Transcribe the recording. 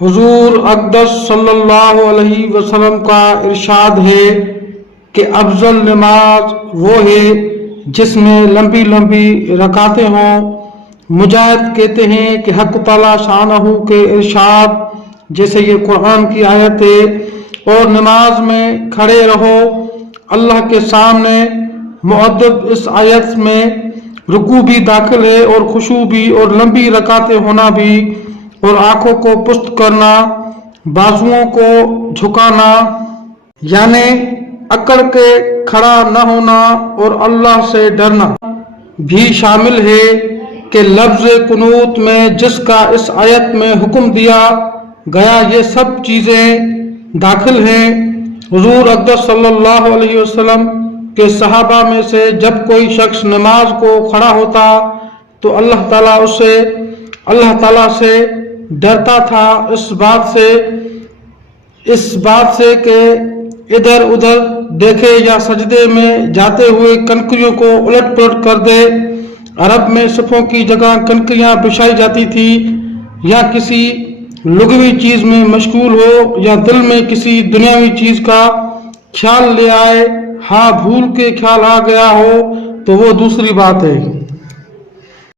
حضور اقدس صلی اللہ علیہ وسلم کا ارشاد ہے کہ افضل نماز وہ ہے جس میں لمبی لمبی رکعتیں ہوں۔ مجاہد کہتے ہیں کہ حق تعالی شانہ کے ارشاد جیسے یہ قرآن کی آیت ہے، اور نماز میں کھڑے رہو اللہ کے سامنے۔ مؤدب اس آیت میں رکوع بھی داخل ہے، اور خشوع بھی، اور لمبی رکعتیں ہونا بھی، اور آنکھوں کو پست کرنا، بازوؤں کو جھکانا یعنی اکڑ کے کھڑا نہ ہونا، اور اللہ سے ڈرنا بھی شامل ہے کہ لفظ قنوت میں جس کا اس آیت میں حکم دیا گیا یہ سب چیزیں داخل ہیں۔ حضور اقدس صلی اللہ علیہ وسلم کے صحابہ میں سے جب کوئی شخص نماز کو کھڑا ہوتا تو اللہ تعالیٰ سے ڈرتا تھا، اس بات سے کہ ادھر ادھر دیکھے یا سجدے میں جاتے ہوئے کنکریوں کو الٹ پلٹ کر دے۔ عرب میں صفوں کی جگہ کنکریاں بچھائی جاتی تھی، یا کسی لغوی چیز میں مشغول ہو یا دل میں کسی دنیاوی چیز کا خیال لے آئے، ہاں بھول کے خیال آ گیا ہو تو وہ دوسری بات ہے۔